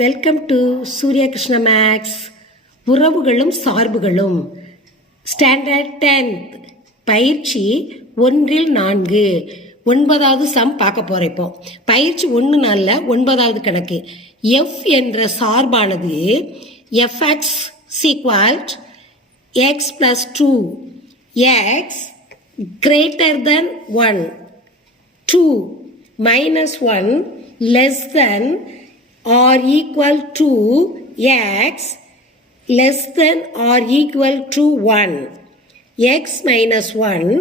Welcome to Surya Krishna maths. உறவுகளும் சார்புகளும் standard 10th பயிற்சி 1-4 9வது சம் பார்க்க போகிறோம். இப்போ பயிற்சி 1-4 9வது கணக்கு. எஃப் என்ற சார்பானது FX equal X plus 2 X greater than 1 2 minus 1 less than or equal to x less than or equal to 1 x minus 1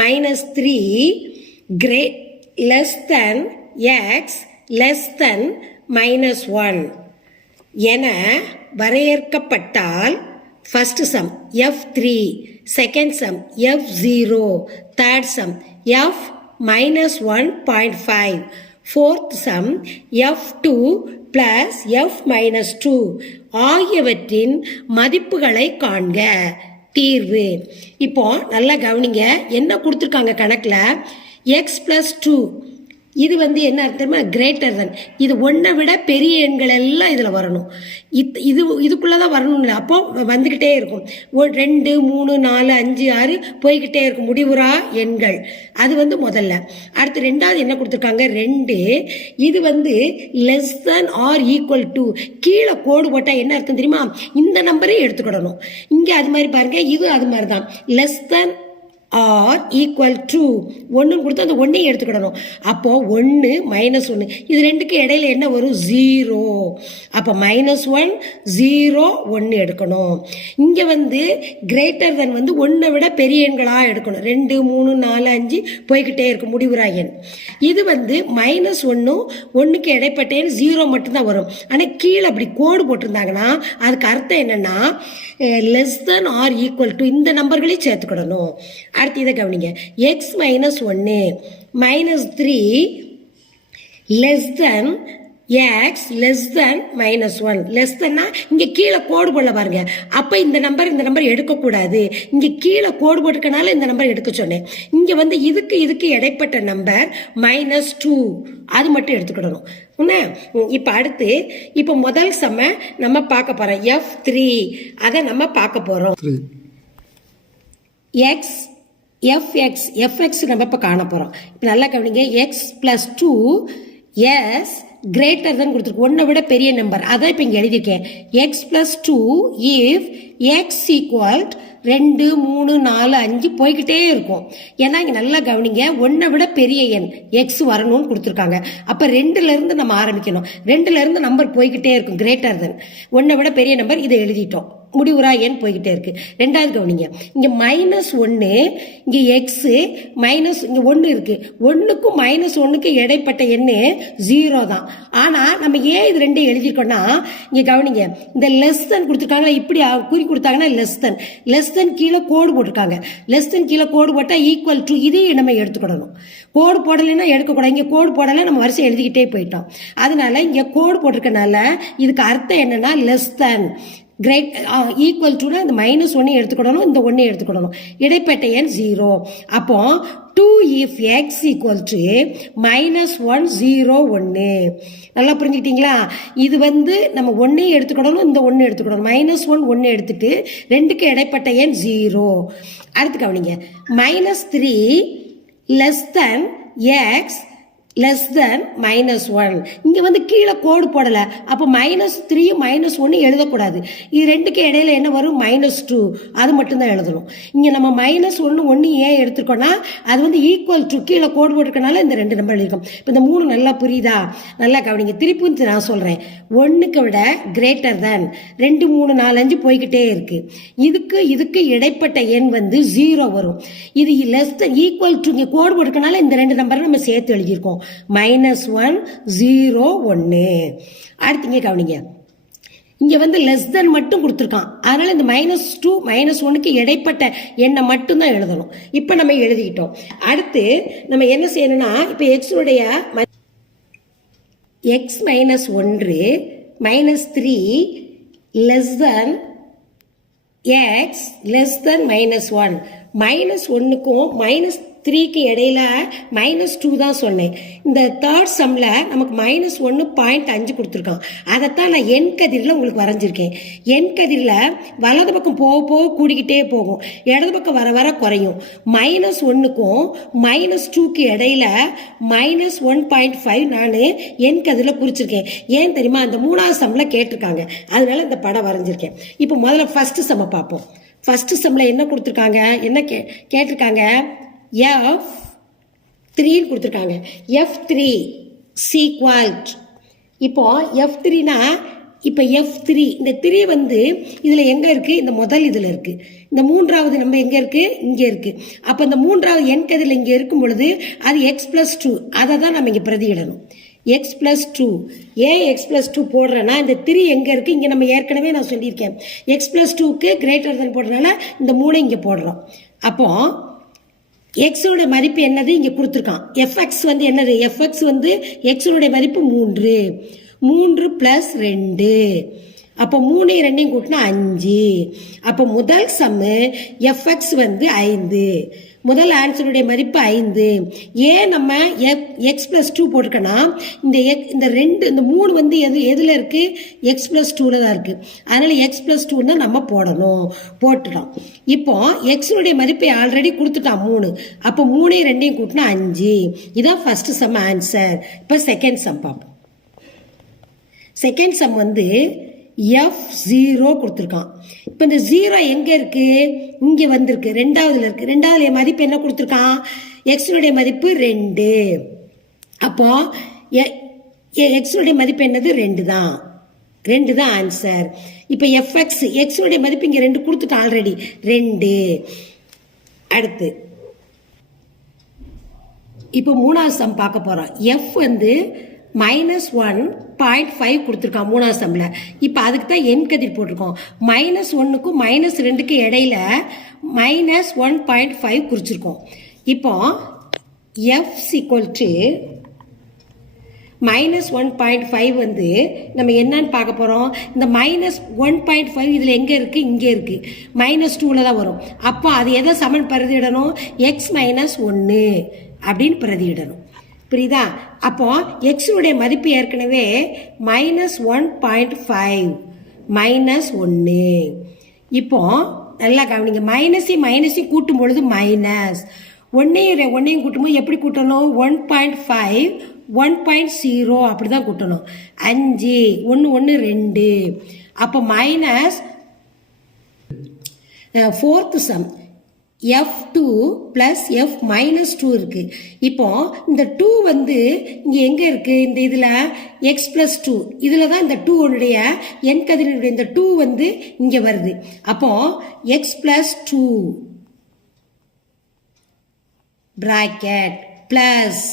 minus 3 less than x less than minus 1 என வரையறுக்கப்பட்டால் first sum f3, second sum f0, third sum f minus 1.5, fourth sum f2 plus f minus 2 ஆகியவற்றின் மதிப்புகளை காண்க. தீர்வு. இப்போ நல்லா கவனிங்க, என்ன கொடுத்துருக்காங்க கணக்கில் எக்ஸ் ப்ளஸ் 2 இது என்ன அர்த்தமா கிரேட்டர் தென், இது ஒன்றை விட பெரிய எண்கள் எல்லாம் இதில் வரணும். இதுக்குள்ளே தான் வரணும் இல்லை, அப்போ வந்துக்கிட்டே இருக்கும். 2 3 4 5 6 போய்கிட்டே இருக்கும் முடிவுறா எண்கள். அது முதல்ல. அடுத்து ரெண்டாவது என்ன கொடுத்துருக்காங்க 2 இது less than or equal to, கீழே கோடு போட்டால் என்ன அர்த்தம் தெரியுமா, இந்த நம்பரே எடுத்துக்கிடணும். இங்கே அது மாதிரி பாருங்க, இது அது மாதிரி தான். Less than or equal to 1 கொடுத்து அந்த 1ஐயும் எடுத்துக்கிடணும். அப்போ 1 மைனஸ் 1 இது ரெண்டுக்கு இடையில என்ன வரும் 0. அப்போ -1 0 1 எடுக்கணும். இங்கே கிரேட்டர் தென் 1 விட பெரிய எண்களாக எடுக்கணும். 2 3 4 5 போய்கிட்டே இருக்கும் முடிவுறா எண். இது -1 1க்கு இடைப்பட்ட எண் 0 மட்டும்தான் வரும். ஆனால் கீழே அப்படி கோடு போட்டிருந்தாங்கன்னா அதுக்கு அர்த்தம் என்னன்னா less than or equal to இந்த நம்பர்களையும் சேர்த்துக்கிடணும். அடுத்து இதை கவனிங்க, x minus 1 minus 3 less than x less than -1. Less தென்னா இங்கே கீழே கோடு போடல பாருங்க, அப்போ இந்த நம்பர் எடுக்கக்கூடாது. இங்கே கீழே கோடு போட்டுக்கனால இந்த நம்பர் எடுக்க சொன்னேன். இங்கே இதுக்கு இடைப்பட்ட நம்பர் -2 அது மட்டும் எடுத்துக்கிடணும். இப்போ அடுத்து இப்போ முதல் சம நம்ம பார்க்க போகிறோம் f3, அதை நம்ம பார்க்க போகிறோம். எக்ஸ் எஃப்எக்ஸ் நம்ம இப்போ காண போகிறோம். இப்போ நல்லா கவனிங்க, X plus 2 S greater than கொடுத்துருக்கு, ஒன்றை விட பெரிய நம்பர். அதான் இப்போ இங்கே எழுதியிருக்கேன். X plus 2 if X equal 2 3 4 5 போய்கிட்டே இருக்கும். ஏன்னா இங்கே நல்லா கவனிங்க, ஒன்றை விட பெரிய எண் எக்ஸ் வரணும்னு கொடுத்துருக்காங்க. அப்போ 2லேருந்து நம்ம ஆரம்பிக்கணும். 2லேருந்து நம்பர் போய்கிட்டே இருக்கும். கிரேட்டர் தென் ஒன்றை விட பெரிய நம்பர், இதை எழுதிட்டோம். முடிவுறா எண் போய்கிட்டே இருக்கு. ரெண்டாவது கவனிங்க, இங்கே -1 இங்கே எக்ஸு மைனஸ் இங்கே 1 இருக்கு. 1க்கும் -1க்கு இடைப்பட்ட எண்ணு 0 தான். ஆனால் நம்ம ஏன் இது ரெண்டையும் எழுதியிருக்கோம்னா, இங்கே கவனிங்க, இந்த லெஸ் தென் கொடுத்துருக்காங்களா, இப்படி குறி கொடுத்தாங்கன்னா லெஸ் தென் கீழே கோடு போட்டிருக்காங்க. லெஸ் தென் கீழே கோடு போட்டால் ஈக்குவல் டு இதையும் நம்ம எடுத்துக்கிடணும். கோடு போடலைன்னா எடுக்கக்கூடாது. இங்கே கோடு போடலை, நம்ம வரிசை எழுதிக்கிட்டே போயிட்டோம். அதனால இங்கே கோடு போட்டிருக்கனால இதுக்கு அர்த்தம் என்னன்னா லெஸ் தென் கிரேட் ஈக்குவல் டுனா இந்த -1 எடுத்துக்கிடணும், இந்த 1 எடுத்துக்கிடணும். இடைப்பட்ட எண் 0. அப்போ 2 if x equal to -1 0 1. நல்லா புரிஞ்சுக்கிட்டீங்களா? இது நம்ம 1ஐயும் எடுத்துக்கிடணும், இந்த 1 எடுத்துக்கிடணும். -1 1 எடுத்துட்டு 2க்கு இடைப்பட்ட எண் 0. அடுத்து கவனிங்க, -3 less than x less than -1. இங்கே கீழே கோடு போடலை, அப்போ -3யும் -1 எழுதக்கூடாது. இது ரெண்டுக்கு இடையில என்ன வரும் -2, அது மட்டும்தான் எழுதணும். இங்கே நம்ம -1 1 ஏன் எடுத்துருக்கோம்னா அது ஈக்குவல் டு கீழே கோடு போட்டிருக்கனால இந்த 2 நம்பர் எழுதிருக்கோம். இப்போ இந்த 3 நல்லா புரியுதா? நல்லா கவனிங்க, திருப்பி நான் சொல்கிறேன். 1க்கு விட கிரேட்டர் தேன் 2 3 4 5 போய்கிட்டே இருக்கு. இதுக்கு இடைப்பட்ட எண் 0 வரும். இது லெஸ் தென் ஈக்குவல் டு இங்கே கோடு போட்டிருக்கனால இந்த 2 நம்பரை நம்ம சேர்த்து எழுதியிருக்கோம். -1 0 1. அடுத்து இங்கே கவனிங்க, இங்கே லெஸ் தென் மட்டும் கொடுத்துருக்கான். அதனால இந்த -2 -1க்கு இடைப்பட்ட எண்ணை மட்டும்தான் எழுதணும். இப்போ நம்ம எழுதிக்கிட்டோம். அடுத்து நம்ம என்ன செய்யணும்னா, இப்போ எக்ஸுடைய x -1 -3 less than x less than -1. -1க்கும் 3க்கு இடையில -2 தான் சொன்னேன். இந்த தேர்ட் சம்மில் நமக்கு -1.5 கொடுத்துருக்கான். அதைத்தான் நான் எண் கதிரில் உங்களுக்கு வரைஞ்சிருக்கேன். எண் கதிரில் வலது பக்கம் போக போக கூடிக்கிட்டே போகும், இடது பக்கம் வர வர குறையும். -1க்கும் -2க்கு இடையில -1.5 நான் எண் கதிரில் குறிச்சிருக்கேன். ஏன் தெரியுமா, அந்த 3வது சம்மில் கேட்டிருக்காங்க, அதனால இந்த படம் வரைஞ்சிருக்கேன். இப்போ முதல்ல ஃபர்ஸ்ட் சம்மை பார்ப்போம். ஃபர்ஸ்ட் சம்மில் என்ன கொடுத்துருக்காங்க, என்ன கேட்டிருக்காங்க, F3 கொடுத்துருக்காங்க. F3 சீக்வல்ட். இப்போ F3னா இப்போ F3 இந்த 3 வந்து இதில் எங்கே இருக்குது, இந்த முதல் இதில் இருக்குது. இந்த 3வது நம்ம எங்கே இருக்குது, இங்கே இருக்குது. அப்போ இந்த 3வது எண் கதிரில் இங்கே இருக்கும் பொழுது அது x+2, அதை தான் நம்ம இங்கே பிரதியிடணும். x+2 ஏன் x+2 போடுறேன்னா, இந்த 3 எங்கே இருக்குது, இங்கே நம்ம ஏற்கனவே நான் சொல்லியிருக்கேன் x+2க்கு கிரேட்டர் தன் போடுறதுனால இந்த 3 இங்கே போடுறோம். அப்போ எக்ஸோட மதிப்பு என்னது இங்கே கொடுத்துருக்கான். எஃப்எக்ஸ் வந்து என்னது, எஃப்எக்ஸ் வந்து எக்ஸோடைய மதிப்பு 3 + 2. அப்போ 3 2 கூட்டினா 5. அப்போ முதல் சம்மு எஃப்எக்ஸ் வந்து 5. முதல் ஆன்சருடைய மதிப்பு 5. ஏன் நம்ம x+2 போட்டிருக்கோன்னா, இந்த 3 வந்து எதில் இருக்குது, x+2ல தான் இருக்குது. அதனால் x+2 தான் நம்ம போட்டுட்டோம். இப்போ எக்ஸுடைய மதிப்பை ஆல்ரெடி கொடுத்துட்டான் 3. அப்போ 3 2 கூட்டினா 5. இதான் ஃபர்ஸ்ட் சம் ஆன்சர். இப்போ செகண்ட் சம் பார்ப்போம். செகண்ட் சம் வந்து F0 கொடுத்துருக்கான். இப்போ இந்த 0 எங்கே இருக்குது, இங்கே வந்திருக்கு, ரெண்டாவதுல இருக்குது. ரெண்டாவதுல மதிப்பு என்ன கொடுத்துருக்கான், எக்ஸுடைய மதிப்பு 2. அப்போ எக்ஸுடைய மதிப்பு என்னது, 2 தான். 2 தான் ஆன்சர். இப்போ எஃப்எக்ஸ் எக்ஸுடைய மதிப்பு இங்கே 2 கொடுத்துட்டான் ஆல்ரெடி, 2. அடுத்து இப்போ 3வது சம் பார்க்க போகிறோம். எஃப் வந்து -1.5 கொடுத்துருக்கான் 3வது சம்மில். இப்போ அதுக்கு தான் எண் கதிர் போட்டிருக்கோம். -1க்கும் -2க்கு இடையில -1.5 குறிச்சிருக்கோம். இப்போ F -1.5 வந்து நம்ம என்னன்னு பார்க்க போகிறோம். இந்த -1.5 இதில் எங்கே இருக்குது, இங்கே இருக்குது, -2ல தான் வரும். அப்போ அது எதை சமன் பிரதியிடணும், x-1 அப்படின்னு பிரதியிடணும். புரியுதா? அப்போ எக்ஸுடைய மதிப்பு ஏற்கனவே -1.5 -1. இப்போ நல்லா கவனிங்க, மைனஸையும் கூட்டும் பொழுது மைனஸ், ஒன்னையும் கூட்டும்போது எப்படி கூட்டணும், 1.5 1.0 அப்படி தான் கூட்டணும். 5 1 1 2. அப்போ minus fourth some F2 + F-2 இருக்கு. இப்போ இந்த 2 வந்து இங்கே எங்கே இருக்கு, இந்த இதில் x+2 இதில் தான் இந்த 2 உடைய எண் கதிரினுடைய இந்த 2 வந்து இங்கே வருது. அப்போ x+2 பிராக்கெட் பிளஸ்,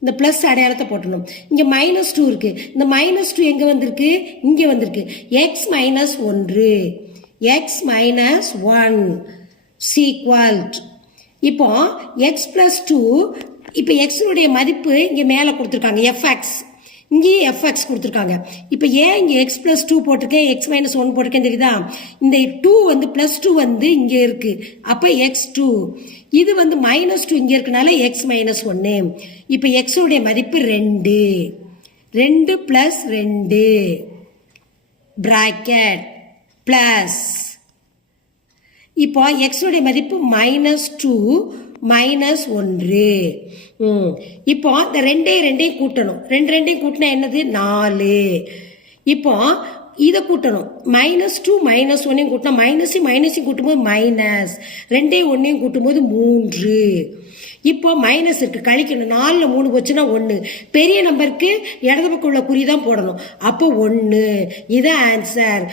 இந்த பிளஸ் அடையாளத்தை போட்டணும். இங்கே -2 இருக்கு, இந்த -2 எங்கே வந்திருக்கு, இங்கே வந்திருக்கு. x-1 x-1 சீக்வல்ட். இப்போ x+2 இப்போ எக்ஸுடைய மதிப்பு இங்கே மேலே கொடுத்துருக்காங்க எஃப்எக்ஸ், இங்கேயும் எஃப்எக்ஸ் கொடுத்துருக்காங்க. இப்போ ஏன் இங்கே x+2 போட்டிருக்கேன், x-1 போட்டிருக்கேன் தெரியுதா, இந்த 2 வந்து +2 வந்து இங்கே இருக்குது. அப்போ x2 இது வந்து -2 இங்கே இருக்கனால x-1. இப்போ எக்ஸுடைய மதிப்பு 2 2 + 2 பிராக்கெட் பிளஸ். இப்போ எக்ஸுடைய மதிப்பு -2 -1. இப்போ இந்த 2 2 கூட்டணும், 2 2 கூட்டினா என்னது, 4. இப்போ இதை கூட்டணும், -2 -1 கூட்டினா மைனஸையும் கூட்டும்போது மைனஸ், 2 1 கூட்டும்போது 3. இப்போ மைனஸ் இருக்கு, கழிக்கணும். 4ல் 3 போச்சுன்னா 1. பெரிய நம்பருக்கு இடது பக்கம் உள்ள குறி தான் போடணும். அப்போ 1. இதான் ஆன்சர்.